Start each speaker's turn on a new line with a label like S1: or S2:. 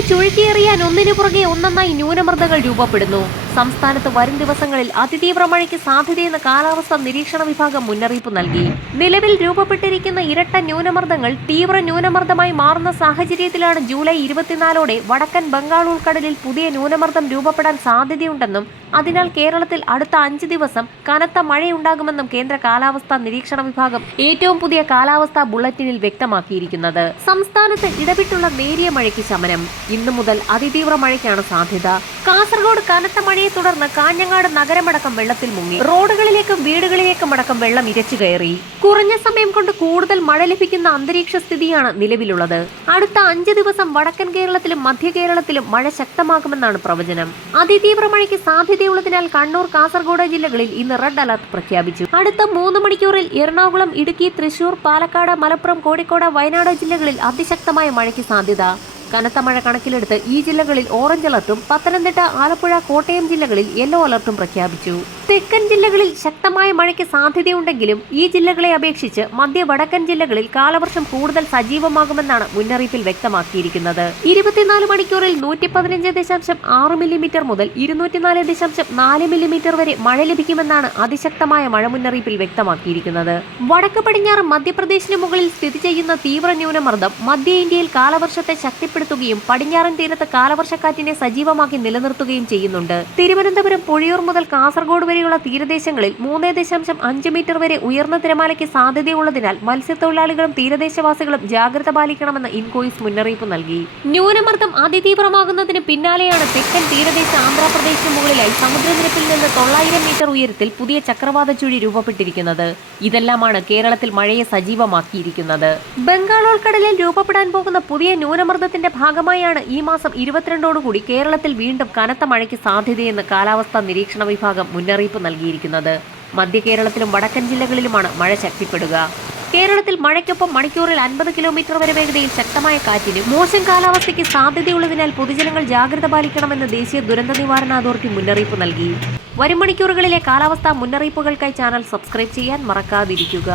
S1: ചുഴറ്റിയെറിയാൻ ഒന്നിനു പുറകെ ഒന്നൊന്നായി ന്യൂനമർദ്ദങ്ങൾ രൂപപ്പെടുന്നു. സംസ്ഥാനത്ത് വരും ദിവസങ്ങളിൽ അതിതീവ്ര മഴയ്ക്ക് സാധ്യതയെന്ന് കാലാവസ്ഥാ നിരീക്ഷണ വിഭാഗം മുന്നറിയിപ്പ് നൽകി. നിലവിൽ രൂപപ്പെട്ടിരിക്കുന്ന ഇരട്ട ന്യൂനമർദ്ദങ്ങൾ തീവ്ര ന്യൂനമർദ്ദമായി മാറുന്ന സാഹചര്യത്തിലാണ് ജൂലൈ ഇരുപത്തിനാലോടെ വടക്കൻ ബംഗാൾ ഉൾക്കടലിൽ പുതിയ ന്യൂനമർദ്ദം രൂപപ്പെടാൻ സാധ്യതയുണ്ടെന്നും അതിനാൽ കേരളത്തിൽ അടുത്ത അഞ്ച് ദിവസം കനത്ത മഴയുണ്ടാകുമെന്നും കേന്ദ്ര കാലാവസ്ഥാ നിരീക്ഷണ വിഭാഗം ഏറ്റവും പുതിയ കാലാവസ്ഥാ ബുള്ളറ്റിനിൽ വ്യക്തമാക്കിയിരിക്കുന്നത്. സംസ്ഥാനത്ത് ഇടവിട്ടുള്ള നേരിയ മഴയ്ക്ക് ശമനം. ഇന്നു മുതൽ അതിതീവ്ര മഴയ്ക്കാണ് സാധ്യത. കാസർഗോഡ് കനത്ത മഴയെ തുടർന്ന് കാഞ്ഞങ്ങാട് നഗരമടക്കം വെള്ളത്തിൽ മുങ്ങി. റോഡുകളിലേക്കും വീടുകളിലേക്കും അടക്കം വെള്ളം ഇരച്ചു കയറി. കുറഞ്ഞ സമയം കൊണ്ട് കൂടുതൽ മഴ ലഭിക്കുന്ന അന്തരീക്ഷ സ്ഥിതിയാണ് നിലവിലുള്ളത്. അടുത്ത അഞ്ച് ദിവസം വടക്കൻ കേരളത്തിലും മധ്യ കേരളത്തിലും മഴ ശക്തമാകുമെന്നാണ് പ്രവചനം. അതിതീവ്ര മഴയ്ക്ക് സാധ്യതയുള്ളതിനാൽ കണ്ണൂർ കാസർഗോഡ് ജില്ലകളിൽ ഇന്ന് റെഡ് അലർട്ട് പ്രഖ്യാപിച്ചു. അടുത്ത മൂന്ന് മണിക്കൂറിൽ എറണാകുളം ഇടുക്കി തൃശൂർ പാലക്കാട് മലപ്പുറം കോഴിക്കോട് വയനാട് ജില്ലകളിൽ അതിശക്തമായ മഴയ്ക്ക് സാധ്യത. കനത്ത മഴ കണക്കിലെടുത്ത് ഈ ജില്ലകളിൽ ഓറഞ്ച് അലർട്ടും പത്തനംതിട്ട ആലപ്പുഴ കോട്ടയം ജില്ലകളിൽ യെല്ലോ അലർട്ടും പ്രഖ്യാപിച്ചു. തെക്കൻ ജില്ലകളിൽ ശക്തമായ മഴയ്ക്ക് സാധ്യതയുണ്ടെങ്കിലും ഈ ജില്ലകളെ അപേക്ഷിച്ച് മധ്യ വടക്കൻ ജില്ലകളിൽ കാലവർഷം കൂടുതൽ സജീവമാകുമെന്നാണ് മുന്നറിയിപ്പിൽ വ്യക്തമാക്കിയിരിക്കുന്നത്. ഇരുപത്തിനാല് മണിക്കൂറിൽ നൂറ്റി പതിനഞ്ച് ദശാംശം ആറ് മില്ലിമീറ്റർ മുതൽ ഇരുന്നൂറ്റിനാല് ദശാംശം നാല് മില്ലിമീറ്റർ വരെ മഴ ലഭിക്കുമെന്നാണ് അതിശക്തമായ മഴ മുന്നറിയിപ്പിൽ വ്യക്തമാക്കിയിരിക്കുന്നത്. വടക്ക് പടിഞ്ഞാറ് മധ്യപ്രദേശിന് മുകളിൽ സ്ഥിതി ചെയ്യുന്ന തീവ്ര ന്യൂനമർദ്ദം മധ്യ ഇന്ത്യയിൽ കാലവർഷത്തെ ശക്തിപ്പെടുത്തുകയും പടിഞ്ഞാറൻ തീരത്ത് കാലവർഷക്കാറ്റിനെ സജീവമാക്കി നിലനിർത്തുകയും ചെയ്യുന്നുണ്ട്. തിരുവനന്തപുരം പുഴയൂർ മുതൽ കാസർഗോഡ് വരെയുള്ള തീരദേശങ്ങളിൽ മൂന്ന് ദശാംശം അഞ്ച് മീറ്റർ വരെ ഉയർന്ന തിരമാലയ്ക്ക് സാധ്യതയുള്ളതിനാൽ മത്സ്യത്തൊഴിലാളികളും തീരദേശവാസികളും ജാഗ്രത പാലിക്കണമെന്ന് ഇൻകോയിസ് മുന്നറിയിപ്പ് നൽകി. ന്യൂനമർദ്ദം അതിതീവ്രമാകുന്നതിന് പിന്നാലെയാണ് തെക്കൻ തീരദേശ ആന്ധ്രാപ്രദേശിന് മുകളിലായി സമുദ്രനിരപ്പിൽ നിന്ന് തൊള്ളായിരം മീറ്റർ ഉയരത്തിൽ പുതിയ ചക്രവാത ചുഴി രൂപപ്പെട്ടിരിക്കുന്നത്. ഇതെല്ലാമാണ് കേരളത്തിൽ മഴയെ സജീവമാക്കിയിരിക്കുന്നത്. ബംഗാൾ ഉൾക്കടലിൽ രൂപപ്പെടാൻ പോകുന്ന പുതിയ ന്യൂനമർദ്ദത്തിന്റെ ഭാഗമായാണ് ഈ മാസം ഇരുപത്തിരണ്ടോടുകൂടി കേരളത്തിൽ വീണ്ടും കനത്ത മഴയ്ക്ക് സാധ്യതയെന്ന് കാലാവസ്ഥാ നിരീക്ഷണ വിഭാഗം മുന്നറിയിപ്പ് നൽകിയിരിക്കുന്നത്. മധ്യ കേരളത്തിലും വടക്കൻ ജില്ലകളിലുമാണ് മഴ ശക്തിപ്പെടുക. കേരളത്തിൽ മഴയ്ക്കൊപ്പം മണിക്കൂറിൽ അൻപത് കിലോമീറ്റർ വരെ വേഗതയിൽ ശക്തമായ കാറ്റിനും മോശം കാലാവസ്ഥയ്ക്ക് സാധ്യതയുള്ളതിനാൽ പൊതുജനങ്ങൾ ജാഗ്രത പാലിക്കണമെന്ന് ദേശീയ ദുരന്ത നിവാരണ അതോറിറ്റി മുന്നറിയിപ്പ് നൽകി. വരും മണിക്കൂറുകളിലെ കാലാവസ്ഥാ മുന്നറിയിപ്പുകൾക്കായി ചാനൽ സബ്സ്ക്രൈബ് ചെയ്യാൻ മറക്കാതിരിക്കുക.